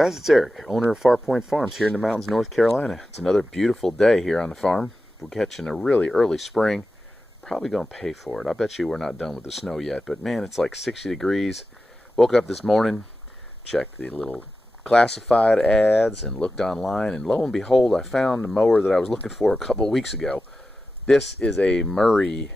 guys, it's Eric, owner of Far Point Farms here in the mountains, North Carolina. It's another beautiful day here on the farm. We're catching a really early spring. Probably going to pay for it. I bet you we're not done with the snow yet, but man, it's like 60 degrees. Woke up this morning, checked the little classified ads and looked online, and lo and behold, I found the mower that I was looking for a couple weeks ago. This is a Murray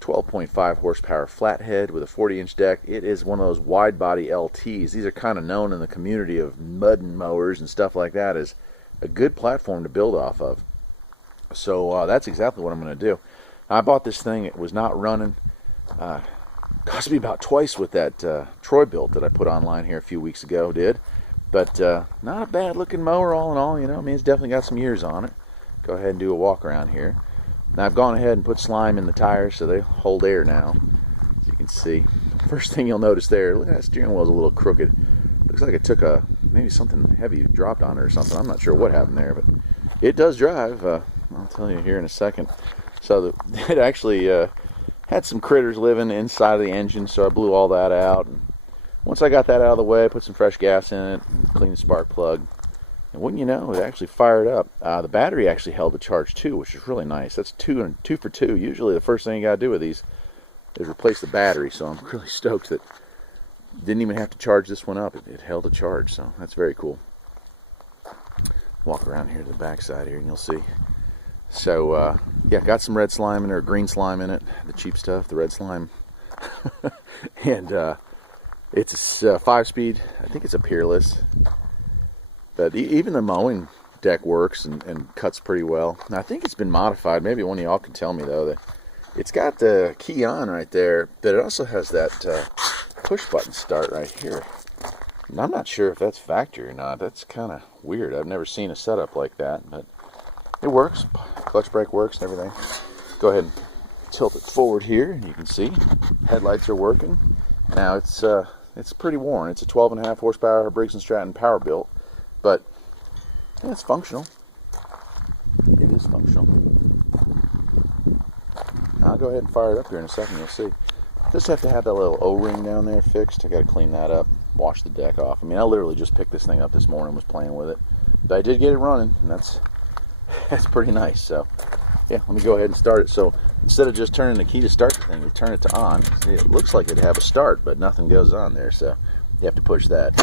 12.5 horsepower flathead with a 40-inch deck. It is one of those WideBody LTs. These are kind of known in the community of mud and mowers and stuff like that as a good platform to build off of. So that's exactly what I'm going to do. I bought this thing. It was not running. Cost me about twice what that Troy built that I put online here a few weeks ago did. But not a bad looking mower all in all. You know, I mean, it's definitely got some years on it. Go ahead and do a walk around here. Now I've gone ahead and put slime in the tires so they hold air now, as you can see. First thing you'll notice there, look at that steering wheel's a little crooked. Looks like it took maybe something heavy dropped on it or something. I'm not sure what happened there, but it does drive. I'll tell you here in a second. So it actually had some critters living inside of the engine, so I blew all that out. And once I got that out of the way, I put some fresh gas in it, cleaned the spark plug. And wouldn't you know, it actually fired up. The battery actually held the charge too, which is really nice. That's two for two. Usually the first thing you got to do with these is replace the battery. So I'm really stoked that didn't even have to charge this one up. It held a charge, so that's very cool. Walk around here to the back side here and you'll see. So yeah, got some red slime in there, green slime in it, the cheap stuff, the red slime. And it's a 5-speed. I think it's a Peerless. But even the mowing deck works and cuts pretty well. Now, I think it's been modified. Maybe one of y'all can tell me, though, that it's got the key on right there, but it also has that push button start right here. And I'm not sure if that's factory or not. That's kind of weird. I've never seen a setup like that, but it works. Clutch brake works and everything. Go ahead and tilt it forward here, and you can see headlights are working. Now, it's pretty worn. It's a 12.5 horsepower Briggs & Stratton power built. But yeah, it's functional. It is functional. I'll go ahead and fire it up here in a second. You'll see. Just have to have that little O-ring down there fixed. I got to clean that up, wash the deck off. I mean, I literally just picked this thing up this morning, was playing with it. But I did get it running, and that's pretty nice. So yeah, let me go ahead and start it. So instead of just turning the key to start the thing, you turn it to on. It looks like it'd have a start, but nothing goes on there. So you have to push that.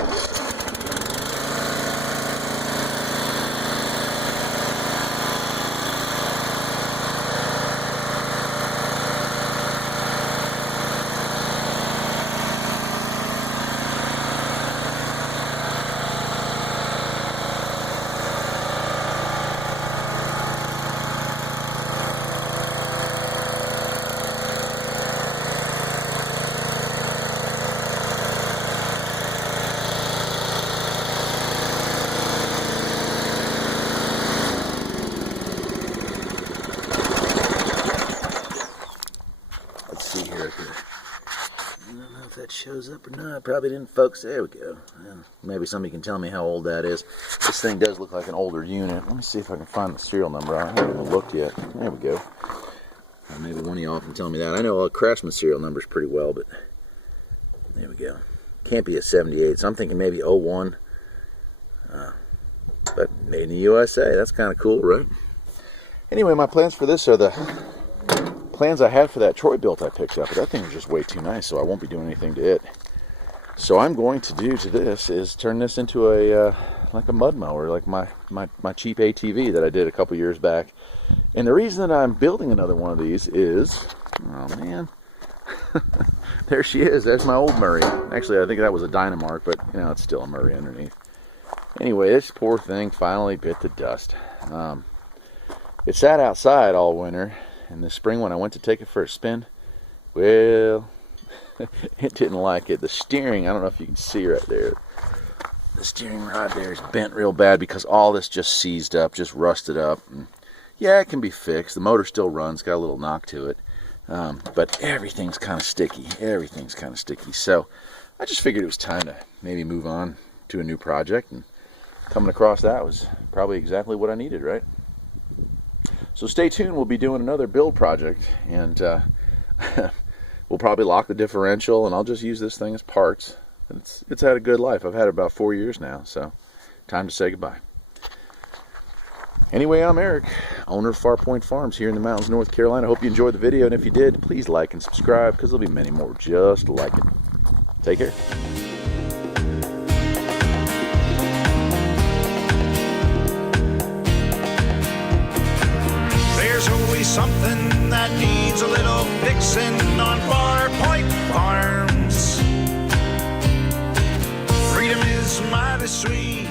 I don't know if that shows up or not. Probably didn't focus. There we go. Well, maybe somebody can tell me how old that is. This thing does look like an older unit. Let me see if I can find the serial number. I haven't even looked yet. There we go. Maybe one of y'all can tell me that. I know all Craftsman serial numbers pretty well, but there we go. Can't be a 78, so I'm thinking maybe 01. But made in the USA. That's kind of cool, right? Anyway, my plans for this are the plans I had for that Troy built I picked up, but that thing was just way too nice, so I won't be doing anything to it. So I'm going to do to this is turn this into a like a mud mower, like my cheap ATV that I did a couple years back. And the reason that I'm building another one of these is, oh man, there she is. There's my old Murray. Actually, I think that was a Dynamark, but you know, it's still a Murray underneath. Anyway, this poor thing finally bit the dust. It sat outside all winter. In the spring when I went to take it for a spin, well, it didn't like it. The steering, I don't know if you can see right there. The steering rod there is bent real bad because all this just seized up, just rusted up. And yeah, it can be fixed. The motor still runs, got a little knock to it. But everything's kind of sticky. Everything's kind of sticky. So I just figured it was time to maybe move on to a new project. And coming across that was probably exactly what I needed, right? So stay tuned. We'll be doing another build project, and we'll probably lock the differential, and I'll just use this thing as parts. It's had a good life. I've had it about 4 years now, so time to say goodbye. Anyway, I'm Eric, owner of Farpoint Farms here in the mountains, North Carolina. Hope you enjoyed the video, and if you did, please like and subscribe, because there'll be many more just like it. Take care. There's always something that needs a little fixing on Farpoint Farms. Freedom is mighty sweet.